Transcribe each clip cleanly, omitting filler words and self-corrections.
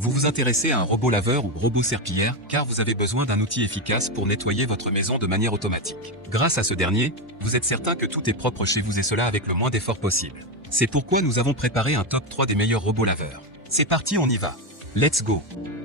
Vous vous intéressez à un robot laveur ou robot serpillière car vous avez besoin d'un outil efficace pour nettoyer votre maison de manière automatique. Grâce à ce dernier, vous êtes certain que tout est propre chez vous et cela avec le moins d'efforts possible. C'est pourquoi nous avons préparé un top 3 des meilleurs robots laveurs. C'est parti, on y va. Let's go.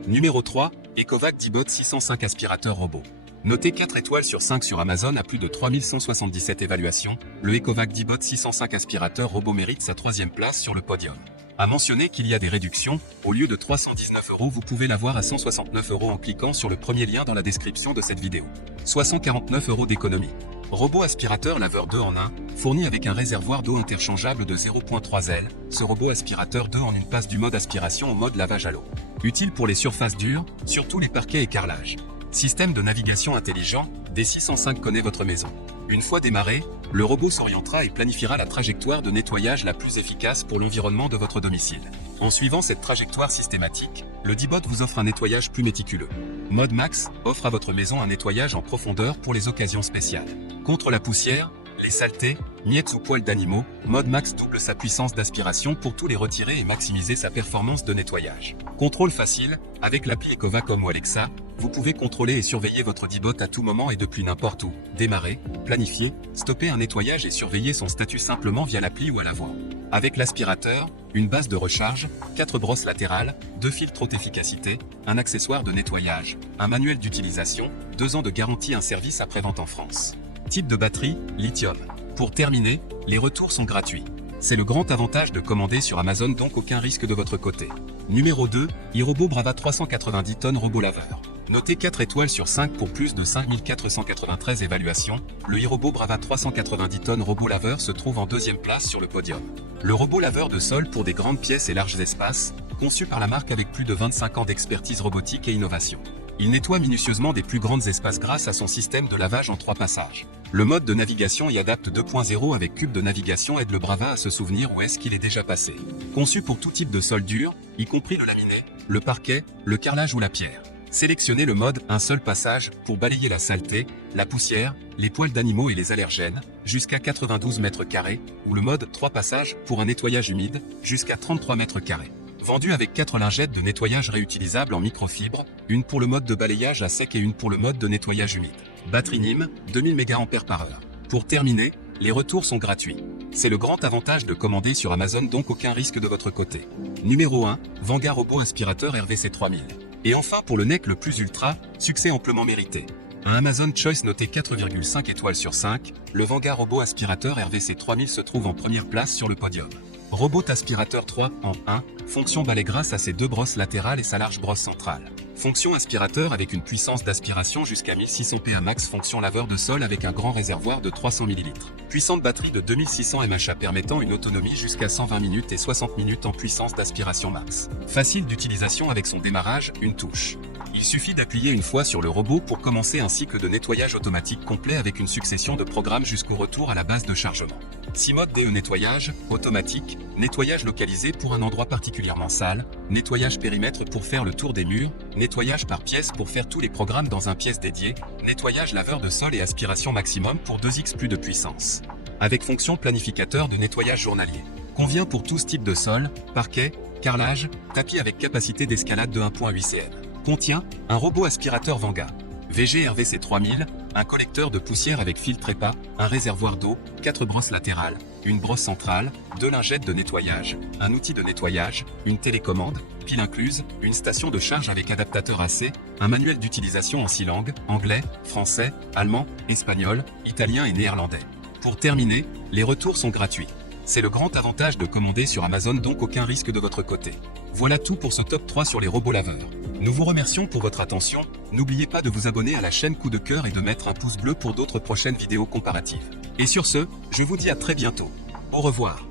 Numéro 3, Ecovac Dibot 605 aspirateur robot. Noté 4 étoiles sur 5 sur Amazon à plus de 3177 évaluations, le Ecovac Dibot 605 aspirateur robot mérite sa 3e place sur le podium. À mentionner qu'il y a des réductions, au lieu de 319 €, vous pouvez l'avoir à 169 € en cliquant sur le premier lien dans la description de cette vidéo. Soit 149 € d'économie. Robot aspirateur laveur 2 en 1, fourni avec un réservoir d'eau interchangeable de 0.3 L, ce robot aspirateur 2 en 1 passe du mode aspiration au mode lavage à l'eau. Utile pour les surfaces dures, surtout les parquets et carrelages. Système de navigation intelligent, D605 connaît votre maison. Une fois démarré, le robot s'orientera et planifiera la trajectoire de nettoyage la plus efficace pour l'environnement de votre domicile. En suivant cette trajectoire systématique, le Dibot vous offre un nettoyage plus méticuleux. Mode Max offre à votre maison un nettoyage en profondeur pour les occasions spéciales. Contre la poussière, les saletés, miettes ou poils d'animaux, Mode Max double sa puissance d'aspiration pour tous les retirer et maximiser sa performance de nettoyage. Contrôle facile, avec l'appli Ecovac ou Alexa, vous pouvez contrôler et surveiller votre Dibot à tout moment et depuis n'importe où. Démarrer, planifier, stopper un nettoyage et surveiller son statut simplement via l'appli ou à la voix. Avec l'aspirateur, une base de recharge, 4 brosses latérales, 2 filtres haute efficacité, un accessoire de nettoyage, un manuel d'utilisation, 2 ans de garantie, un service après-vente en France. Type de batterie, lithium. Pour terminer, les retours sont gratuits. C'est le grand avantage de commander sur Amazon, donc aucun risque de votre côté. Numéro 2, iRobot Brava 390 tonnes robot laveur. Noté 4 étoiles sur 5 pour plus de 5493 évaluations, le iRobot Brava 390 tonnes robot laveur se trouve en 2e place sur le podium. Le robot laveur de sol pour des grandes pièces et larges espaces, conçu par la marque avec plus de 25 ans d'expertise robotique et innovation. Il nettoie minutieusement des plus grands espaces grâce à son système de lavage en 3 passages. Le mode de navigation y adapte 2.0 avec cube de navigation aide le Brava à se souvenir où est-ce qu'il est déjà passé. Conçu pour tout type de sol dur, y compris le laminé, le parquet, le carrelage ou la pierre. Sélectionnez le mode un seul passage pour balayer la saleté, la poussière, les poils d'animaux et les allergènes, jusqu'à 92 mètres carrés, ou le mode 3 passages pour un nettoyage humide, jusqu'à 33 mètres carrés. Vendu avec 4 lingettes de nettoyage réutilisables en microfibre, une pour le mode de balayage à sec et une pour le mode de nettoyage humide. Batterie NIM, 2000 mAh. Pour terminer, les retours sont gratuits. C'est le grand avantage de commander sur Amazon, donc aucun risque de votre côté. Numéro 1, Vanguard Robot Aspirateur RVC 3000. Et enfin pour le NEC le plus ultra, succès amplement mérité. Un Amazon Choice noté 4,5 étoiles sur 5, le Vanguard Robot Aspirateur RVC 3000 se trouve en première place sur le podium. Robot aspirateur 3 en 1, fonction balai grâce à ses 2 brosses latérales et sa large brosse centrale. Fonction aspirateur avec une puissance d'aspiration jusqu'à 1600 PA max, fonction laveur de sol avec un grand réservoir de 300 ml. Puissante batterie de 2600 mAh permettant une autonomie jusqu'à 120 minutes et 60 minutes en puissance d'aspiration max. Facile d'utilisation avec son démarrage, une touche. Il suffit d'appuyer une fois sur le robot pour commencer un cycle de nettoyage automatique complet avec une succession de programmes jusqu'au retour à la base de chargement. 6 modes de nettoyage, automatique, nettoyage localisé pour un endroit particulièrement sale, nettoyage périmètre pour faire le tour des murs, nettoyage par pièce pour faire tous les programmes dans un pièce dédié, nettoyage laveur de sol et aspiration maximum pour 2x plus de puissance. Avec fonction planificateur de nettoyage journalier. Convient pour tous types de sol, parquet, carrelage, tapis avec capacité d'escalade de 1.8 cm. Contient un robot aspirateur Vanguard. VG RVC 3000, un collecteur de poussière avec filtre EPA, un réservoir d'eau, 4 brosses latérales, une brosse centrale, 2 lingettes de nettoyage, un outil de nettoyage, une télécommande, pile incluse, une station de charge avec adaptateur AC, un manuel d'utilisation en 6 langues, anglais, français, allemand, espagnol, italien et néerlandais. Pour terminer, les retours sont gratuits. C'est le grand avantage de commander sur Amazon, donc aucun risque de votre côté. Voilà tout pour ce top 3 sur les robots laveurs. Nous vous remercions pour votre attention, n'oubliez pas de vous abonner à la chaîne Coup de Cœur et de mettre un pouce bleu pour d'autres prochaines vidéos comparatives. Et sur ce, je vous dis à très bientôt. Au revoir.